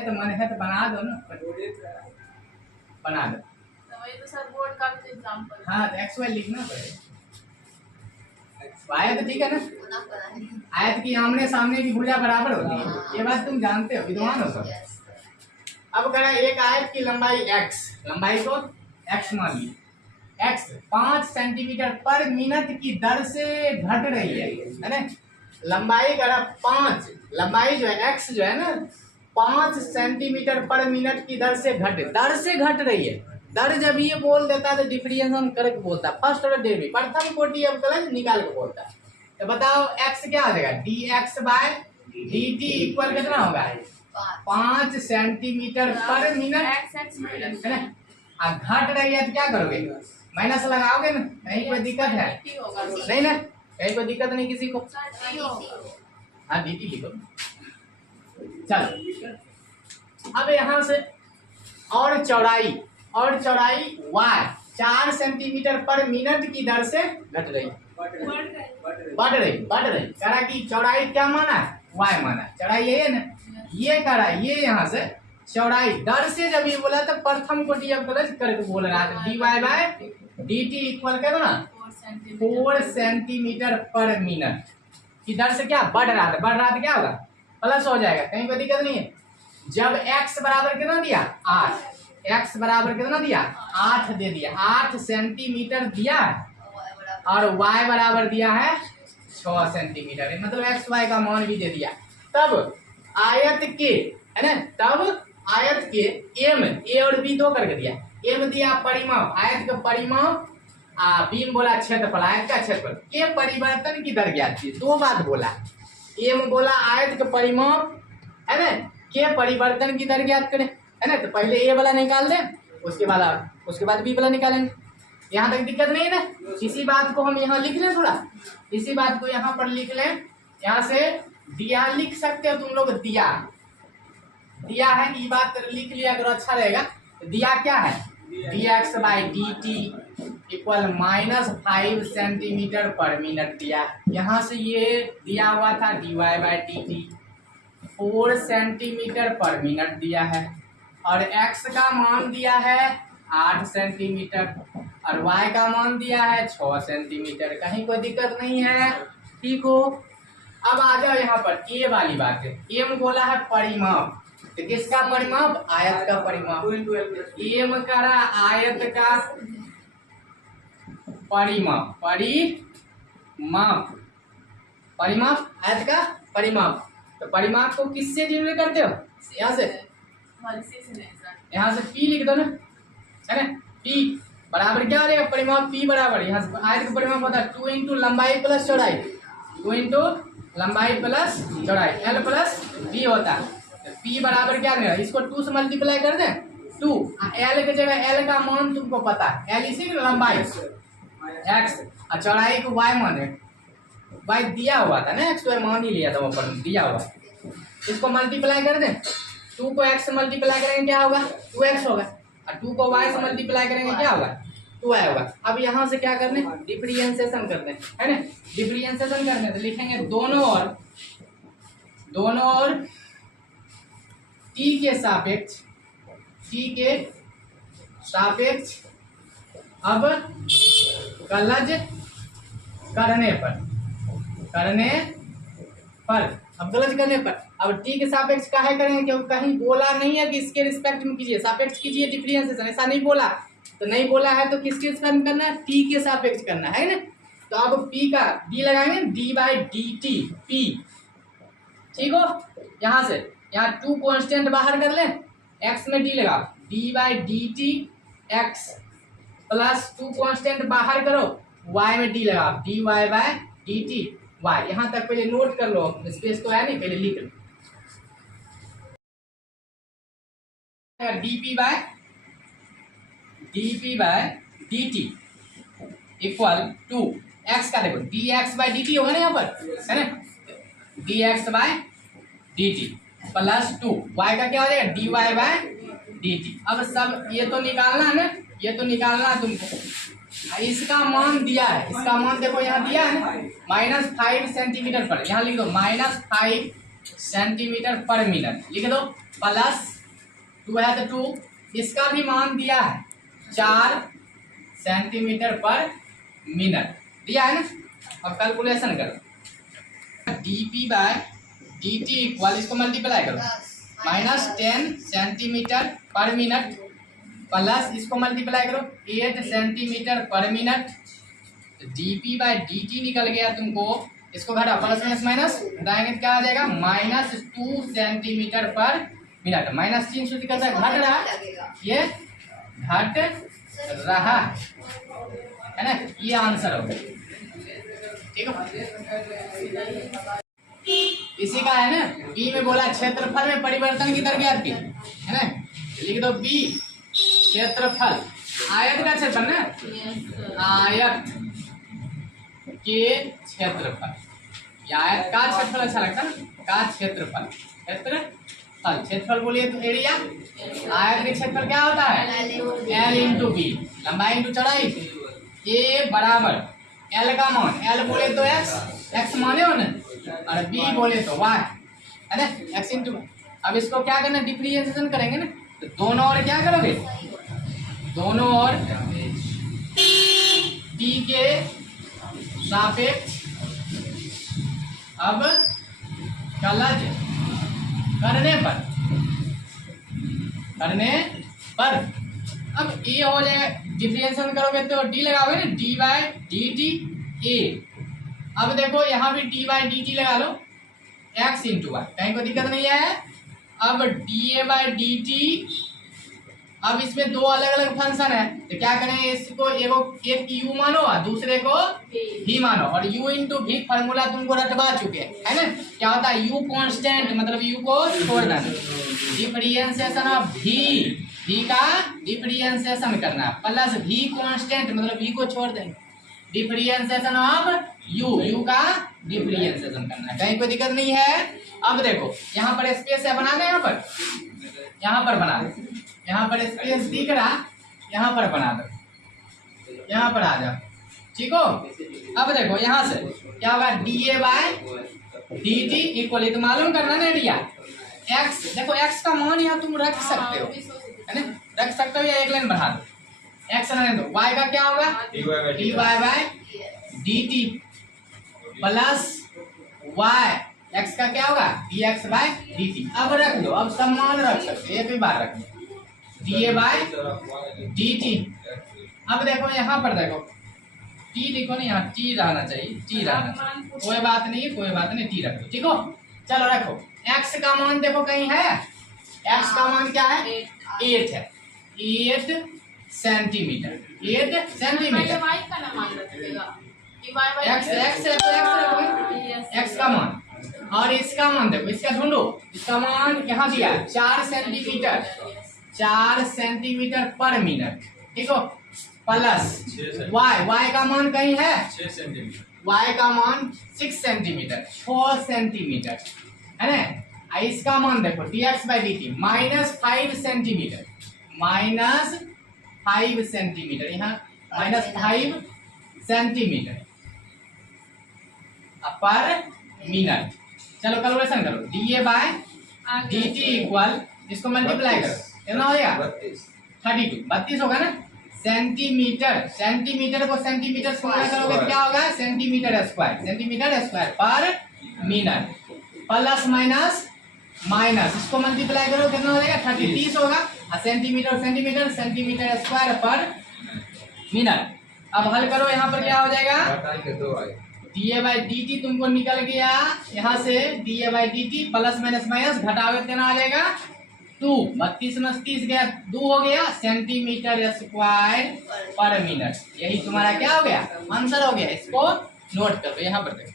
तो मन है तो बना दो ना, बना दो। तो वही तो सर बोर्ड का भी एग्जांपल। हाँ तो एक्स वाई लिखना पड़ेगा। आयत ठीक है ना, आयत की आमने सामने की भुजा बराबर होती है, ये बात तुम जानते हो, विद्वान हो सब। अब कह एक आयत की लंबाई x, लंबाई को x मान ली, x 5 सेंटीमीटर पर मिनट की दर से घट रही है ना। लंबाई करा 5, लंबाई जो है x जो है ना 5 सेंटीमीटर पर मिनट की दर से घट रही है। दर जब ये बोल देता है तो डिफरेंशिएशन करके बोलता है, फर्स्ट ऑर्डर डेरिवेटिव प्रथम कोटि अवकलन निकाल के बोलता है। तो बताओ x क्या आ जाएगा, dx बाय dt इक्वल कितना होगा, 5 सेंटीमीटर पर मिनट है ना। अब घट रही है तो क्या करोगे, माइनस लगाओगे ना, कहीं कोई दिक्कत है नहीं ना, कहीं कोई दिक्कत नहीं किसी को। हाँ dt लिखो। चलो अब यहाँ से और चौड़ाई y 4 सेंटीमीटर पर मिनट की दर से घट रही, बढ़ रही करा कि चौड़ाई क्या माना है, y माना, चौड़ाई ये है ना, ये करा ये यहाँ से चौड़ाई दर से जब ये बोला तो प्रथम कोटि अवकलन करके बोल रहा था, dy बाय dt इक्वल कर दो ना 4 सेंटीमीटर पर मिनट की दर से क्या बढ़ रहा था क्या होगा, प्लस हो जाएगा, कहीं कोई दिक्कत नहीं है। जब x बराबर कितना दिया 8, x बराबर कितना दिया 8 दे दिया, 8 सेंटीमीटर दिया और y बराबर दिया है 6 सेंटीमीटर, मतलब x y का मान भी दे दिया। तब आयत के है ना, तब आयत के m a और b दो करके दिया, m दिया परिमाप, आयत का परिमाप, b बोला क्षेत्रफल, आयत का क्षेत्रफल के परिवर्तन की दर ज्ञात की, दो बात बोला, m बोला आयत का परिमाप है ना, के परिवर्तन की दर ज्ञात करें है ना। तो पहले ए वाला निकाल दे, उसके बाद बी वाला निकालेंगे, यहाँ तक दिक्कत नहीं है ना। इसी बात को हम यहाँ लिख लें, थोड़ा इसी बात को यहाँ पर लिख लें, यहाँ से दिया लिख सकते हो तुम लोग, दिया है कि बात लिख लिया करो, अच्छा रहेगा। दिया क्या है, dx by dt equal -5 centimetre पर मिनट दिया, यहाँ से ये दिया हुआ था dy बाई dt 4 सेंटीमीटर पर मिनट दिया है, और x का मान दिया है 8 सेंटीमीटर और y का मान दिया है 6 सेंटीमीटर, कहीं कोई दिक्कत नहीं है, ठीक हो। अब आ जाओ यहाँ पर a वाली बात है, m बोला है परिमाप, तो किसका परिमाप, आयत का परिमाप, m करा आयत का परिमाप, आयत का परिमाप। तो परिमाप को किससे डिवाइड करते हो, यहाँ से p लिख दो ना, है ना, p बराबर क्या हो जाएगा, परिमाप p बराबर, यहाँ से आयत का परिमाप होता है 2 इंटू लंबाई प्लस चौड़ाई, 2 इंटू लंबाई प्लस चौड़ाई, l प्लस b होता है। तो p बराबर क्या रहेगा, इसको 2 से मल्टीप्लाई कर दें, 2 l की जगह l का मान तुमको पता है, l इसी लंबाई x और चौड़ाई को y माने, y दिया हुआ था ना, x तो मान ही लिया था वो पर दिया हुआ, इसको मल्टीप्लाई कर दें, 2 को x से मल्टीप्लाई करेंगे क्या होगा 2x होगा, और 2 को y से मल्टीप्लाई करेंगे क्या होगा 2y होगा। अब यहाँ से क्या करने, डिफरेंशिएशन करते हैं, है ना, डिफरेंशिएशन करने तो लिखेंगे दोनों और t के सापेक्ष अब कलज करने पर अब t के सापेक्ष काहे करेंगे, क्योंकि कहीं बोला नहीं है कि इसके रिस्पेक्ट में कीजिए, सापेक्ष कीजिए डिफरेंशिएशन, ऐसा नहीं बोला, तो नहीं बोला है तो किसके रिस्पेक्ट में करना है, t के सापेक्ष करना है ना। तो अब p का d लगाएंगे, d बाई dt p, ठीक हो। यहाँ से यहाँ 2 कांस्टेंट बाहर कर ले, x में d लगाओ, d by dt x plus 2 constant बाहर करो, y में d लगाओ, dy बाई dt y। यहाँ तक पहले नोट कर लो, स्पेस तो है नहीं, पहले लिख लो, dp by dt equal to x का देखो dx बाई dt होगा ना यहाँ पर, है ना, dx by dt plus 2 y का क्या हो जाएगा dy बाय dt। अब सब ये तो निकालना है ना, ये तो निकालना है तुमको, इसका मान दिया है, इसका मान देखो यहाँ दिया है ना -5 सेंटीमीटर पर, यहाँ लिख दो -5 सेंटीमीटर पर मिनट लिख दो, प्लस 2 है तो 2, इसका भी मान दिया है 4 सेंटीमीटर पर मिनट दिया है ना। अब कैलकुलेशन करो, dp बाय dt इक्वल, इसको मल्टीप्लाई करो, -10 सेंटीमीटर पर मिनट प्लस इसको मल्टीप्लाई करो 8 सेंटीमीटर पर मिनट। dp बाय dt निकल गया तुमको, इसको घटा, प्लस माइनस माइनस घटाएंगे क्या आ जाएगा, -2 सेंटीमीटर पर मिनट। -3 सूत्र करता है, घट रहा, ये घट रहा है ना, ये आंसर होगा। ठीक है, इसी का है ना, बी में बोला क्षेत्रफल में परिवर्तन की दर ज्ञात की है ना, लिख दो बी क्षेत्रफल, आयत का क्षेत्रफल ना, आयत के क्षेत्रफल, आयत का क्षेत्रफल अच्छा लगता है ना, का क्षेत्रफल, क्षेत्रफल बोलिए तो एरिया, आयत का क्षेत्रफल क्या होता है, L इंटू बी, लंबाई इंटू चौड़ाई, ए बराबर L का मान, L बोले तो x माने हो ना, और b बोले तो y है ना, x इंटू। अब इसको क्या करना, डिफरेंशिएशन करेंगे ना, तो दोनों और क्या करोगे, दोनों और t के सापेक्ष अब कलज करने पर अब ये हो जाएगा, डिफरेंशिएशन करोगे तो d लगाओगे ना, D by D T A. अब देखो यहाँ भी डी बाई डी टी लगा लो, एक्स इंटू वाई, कहीं कोई दिक्कत नहीं है। अब D A by D T, अब इसमें दो अलग अलग फंक्शन है, तो क्या करें, इसको एक u मानो और दूसरे को v मानो, और u इंटू v फार्मूला तुमको रटवा चुके है ना, क्या होता है, u कांस्टेंट मतलब u को छोड़ना, डिफरेंशिएशन ऑफ v का डिफरेंशिएशन करना, प्लस v कांस्टेंट मतलब v को छोड़ देंगे, डिफरेंशिएशन ऑफ u का डिफरेंशिएशन करना, कहीं कोई दिक्कत नहीं है। अब देखो यहाँ पर स्पेस है, बना दे, यहाँ पर बना दे, यहाँ पर स्पेस दिख रहा, यहाँ पर बना दो, यहाँ पर आ जाओ, ठीक हो। अब देखो यहाँ से क्या होगा, D A by D T equal, तो मालूम करना ना एरिया, एक्स, देखो एक्स का मान यहाँ तुम रख सकते हो है ना, रख सकते हो या एक लाइन बढ़ा दो, एक्स रहने दो, वाई का क्या होगा, D Y by D T plus Y, X का क्या होगा, D X by D T. अब रख दो, अब सब मान रख सकते, एक भी बार रख दो, D A by D T. अब देखो यहाँ पर देखो टी लिखो ना, यहाँ टी रहना चाहिए, टी रहना चाहिए, कोई बात नहीं, कोई बात नहीं, टी रखो, ठीक हो। चलो रखो, एक्स का मान देखो कहीं है, एक्स का मान क्या है, 8 है, 8 सेंटीमीटर, 8 सेंटीमीटर, एक्स का मान, और इसका मान देखो, इसका ढूंढो, इसका मान यहाँ दिया है 4 सेंटीमीटर, 4 सेंटीमीटर पर मिनट, ठीक हो, प्लस वाई का मान कहीं है 6 सेंटीमीटर, वाई का मान 6 सेंटीमीटर, 6 सेंटीमीटर है ना। इसका मान देखो D X by D T -5 centimetre, -5 centimetre, यहाँ -5 सेंटीमीटर पर मिनट। चलो कैलकुलेशन करो, D A by D T equal, इसको मल्टीप्लाई करो, कितना हो जाएगा 32 होगा ना, सेंटीमीटर, सेंटीमीटर को सेंटीमीटर से गुणा करोगे तो क्या होगा, सेंटीमीटर स्क्वायर पर मिनट, प्लस माइनस माइनस, इसको मल्टीप्लाई करो कितना हो जाएगा 30 होगा, और सेंटीमीटर स्क्वायर पर मिनट। अब हल करो, यहाँ पर क्या हो जाएगा, D A by D T तुमको निकल गया यहाँ से, D A by D T plus minus minus घटाओगे कितना आ जाएगा 2, 32 में 30 गया 2 हो गया, सेंटीमीटर स्क्वायर पर मिनट। यही तुम्हारा क्या हो गया, आंसर हो गया। इसको नोट करो, यहाँ पर देखो।